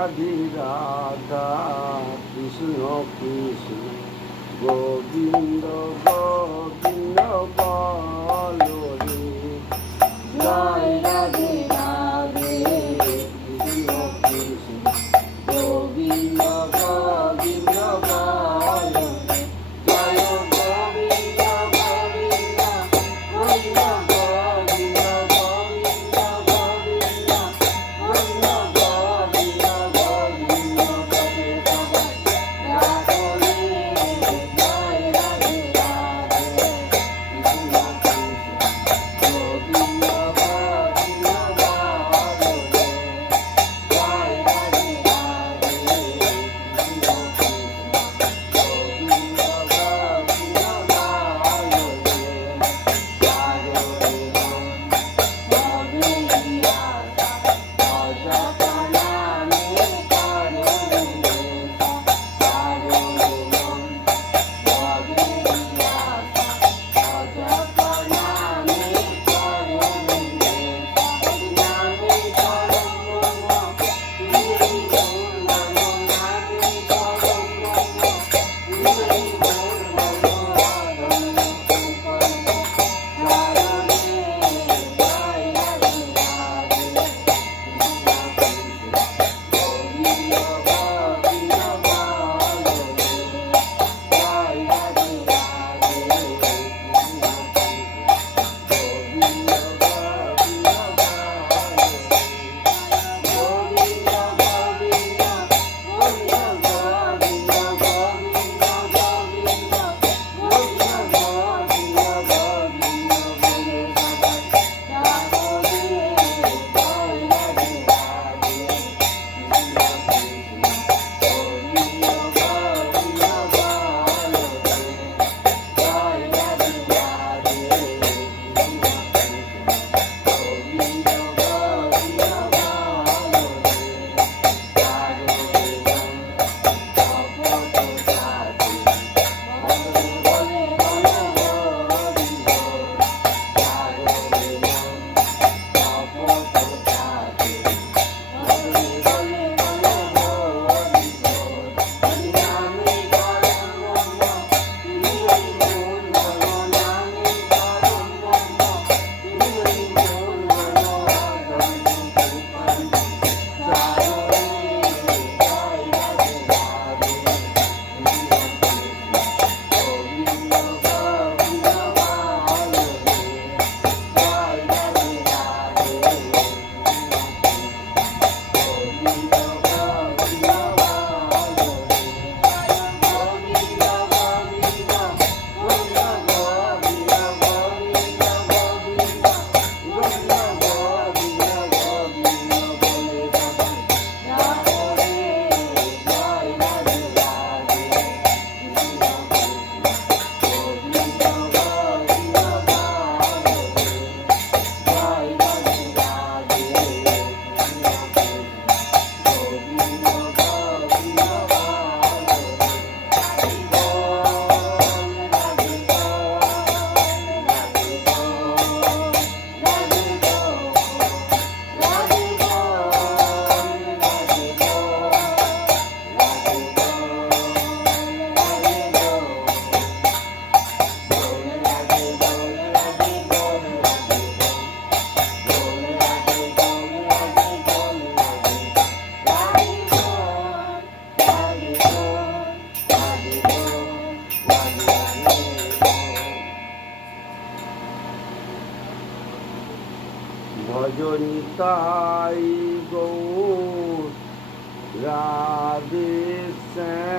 রাধে রাধা কৃষ্ণ কৃষ্ণ গোবিন্দ গোবিন্দ বল রে জয় রাধে রাধে কৃষ্ণ কৃষ্ণ গোবিন্দ গোবিন্দ বল জয় গোবিন্দ গোবিন্দ গোবিন্দ গোবিন্দ গোবিন্দ গোবিন্দ গোবিন্দ গোবিন্দ গোবিন্দ বলে সবাই রাধে জয় রাধে রাধে কৃষ্ণ কৃষ্ণ গোবিন্দ গোবিন্দ বল রে জয় রাধে রাধে কৃষ্ণ কৃষ্ণ গোবিন্দ গোবিন্দ বল রে রাধে হবে আশা অজপনামে করুণে সারো মন হবে আশা অজপনামে করুণে নামে করম তুমি মোর মন নামে করম তুমি মোর মন আদম উপর চারণে জয় রাধে রাধে কৃষ্ণ কৃষ্ণ গোবিন্দ গোবিন্দ বল রে জয় রাধে রাধে কৃষ্ণ কৃষ্ণ গোবিন্দ গোবিন্দ বল রে গোবিন্দ গোবিন্দ গোবিন্দ গোবিন্দ গোবিন্দ গোবিন্দ গোবিন্দ গোবিন্দ গোবিন্দ বলে সবাই রাধে জয় রাধে রাধে কৃষ্ণ কৃষ্ণ গোবিন্দ গোবিন্দ বল রে জয় রাধে রাধে কৃষ্ণ কৃষ্ণ গোবিন্দ গোবিন্দ বল রে চারো মন অপত সাথী বলে বলে বলে হরি বল চারো মন অপত সাথী বলে বলে বলে হরি বল হরি নামে করম তুমি মোর মন নামে করম তুমি মোর মন আদম উপর চারো জয় রাধে রাধে কৃষ্ণ কৃষ্ণ গোবিন্দ গোবিন্দ বল রে জয় রাধে রাধে কৃষ্ণ কৃষ্ণ গোবিন্দ গোবিন্দ বল রে গোবিন্দ গোবিন্দ গোবিন্দ গোবিন্দ গোবিন্দ গোবিন্দ গোবিন্দ গোবিন্দ গোবিন্দ বলে সবাই রাধে জয় রাধে রাধে কৃষ্ণ কৃষ্ণ গোবিন্দ গোবিন্দ বল রে জয় রাধে রাধে কৃষ্ণ কৃষ্ণ গোবিন্দ গোবিন্দ বল রে রাধে বল রাধে বল রাধে বল রাধে বল রাধে বল রাধে ভজনিতাই গৌর রাধে শ্যাম